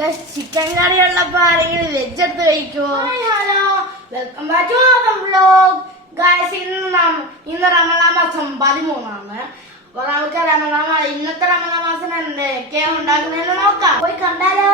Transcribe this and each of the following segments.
Chicken കറി ഉള്ളപ്പോ ആരെങ്കിലും veg എടുത്ത് കഴിക്കുമോ? Hello, welcome back to our vlog. Guys, ഇന്ന് റമദാൻ മാസം 13 അപ്പൊ നമുക്ക് ഇന്നത്തെ റമദാൻ മാസം എന്തൊക്കെയാ ഉണ്ടാക്കുന്നതെന്ന് നോക്കാം. പോയി കണ്ടാലോ?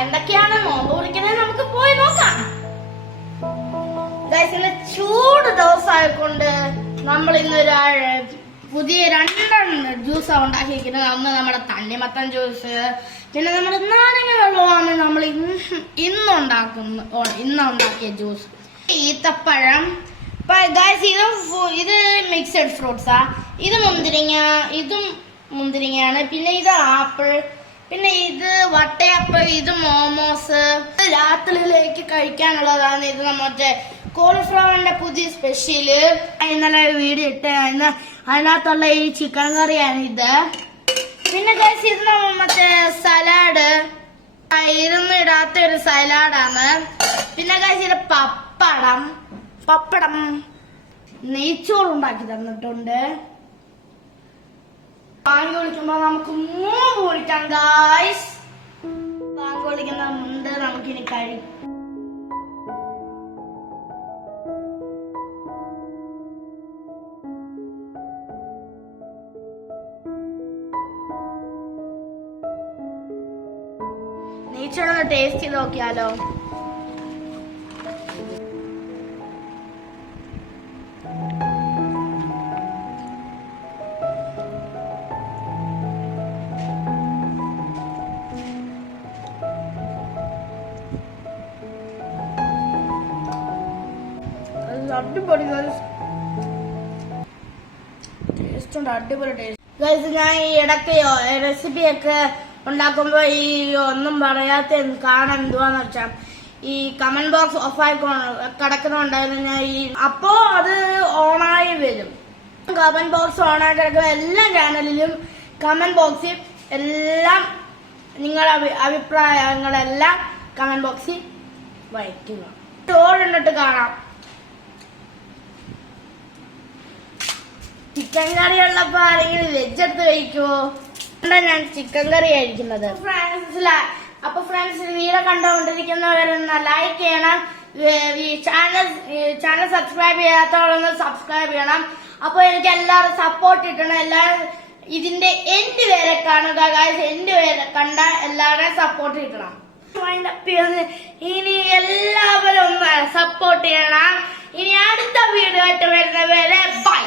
എന്തൊക്കെയാണ് നോമ്പ് കുറിക്കണേ നമുക്ക് പോയി നോക്കാം. ഇന്ന് ചൂട് ദിവസമായിക്കൊണ്ട് നമ്മൾ ഇന്നൊരു പുതിയ 2 ജ്യൂസാണ് ഉണ്ടാക്കിയിരിക്കുന്നത്. ഒന്ന് നമ്മുടെ തണ്ണിമത്തൻ ജ്യൂസ്, പിന്നെ നമ്മുടെ നാരങ്ങ വെള്ളമാണ് നമ്മൾ ഇന്ന് ഉണ്ടാക്കിയ ജ്യൂസ്. ഈത്തപ്പഴം. ഇത് മിക്സഡ് ഫ്രൂട്ട്സാ. ഇതും മുന്തിരിങ്ങയാണ്. പിന്നെ ഇത് ആപ്പിൾ, പിന്നെ ഇത് വട്ടയപ്പം, ഇത് മോമോസ്. രാത്രിയിലേക്ക് കഴിക്കാനുള്ളതാണ്. ഇത് മറ്റേ കോളിഫ്ലവറിന്റെ പുതിയ സ്പെഷ്യല്. ഇന്നലെ വീഡിയോ ഇട്ട് അതിനകത്തുള്ള ഈ ചിക്കൻ കറിയാണ് ഇത്. പിന്നെ ഇത് മറ്റേ സലാഡ്, ഇടാത്ത ഒരു സലാഡാണ്. പിന്നെ ഇത് പപ്പടം നെയ്ച്ചോറ് ഉണ്ടാക്കി തന്നിട്ടുണ്ട്. പാങ്ക് വിളിക്കുമ്പോ നമുക്ക് നോമ്പ് വിളിക്കാം ഗായ്സ്. പാങ്ക് വിളിക്കുന്ന മുണ്ട് നമുക്കിനി കഴിക്കാം. നെയ്ച്ചോറൊന്ന് ടേസ്റ്റ് ചെയ്ത് നോക്കിയാലോ? അടിപൊളി ടേസ്റ്റ് ഉണ്ട്, അടിപൊളി ടേസ്റ്റ്. ഞാൻ ഈ ഇടയ്ക്ക് റെസിപ്പിയൊക്കെ ഉണ്ടാക്കുമ്പോ ഈ ഒന്നും പറയാത്ത കാണാൻ എന്തുവാന്ന് വെച്ചാൽ ഈ കമന്റ് ബോക്സ് ഓഫായി കിടക്കുന്നുണ്ടായിരുന്നു. ഞാൻ അപ്പോ അത് ഓണായി വരും. കമന്റ് ബോക്സ് ഓണായി കിടക്കുന്ന എല്ലാ ചാനലിലും കമന്റ് ബോക്സിൽ എല്ലാം നിങ്ങളുടെ അഭിപ്രായങ്ങളെല്ലാം കമന്റ് ബോക്സിൽ വയ്ക്കുക. ചോറുണ്ടിട്ട് കാണാം. ചിക്കൻ കറി ഉള്ളപ്പോ ആരെങ്കിലും വെജ് എടുത്ത് കഴിക്കുമോ? ഞാൻ ചിക്കൻ കറി കഴിക്കുന്നത്. അപ്പൊ ഫ്രണ്ട്സ്, വീഡിയോ കണ്ടുകൊണ്ടിരിക്കുന്നവരൊന്ന് ലൈക്ക് ചെയ്യണം. ചാനൽ സബ്സ്ക്രൈബ് ചെയ്യാത്തവരൊന്ന് സബ്സ്ക്രൈബ് ചെയ്യണം. അപ്പൊ എനിക്ക് എല്ലാവരും സപ്പോർട്ട് കിട്ടണം. എല്ലാവരും ഇതിന്റെ എൻഡ് വരെ കാണുക ഗായ്സ്. എൻഡ് വരെ കണ്ട എല്ലാവരുടെയും സപ്പോർട്ട് കിട്ടണം. ഇനി എല്ലാവരും ഒന്ന് സപ്പോർട്ട് ചെയ്യണം. ഇനി അടുത്ത വീഡിയോ ആയിട്ട് വരുന്നവരെ ബൈ.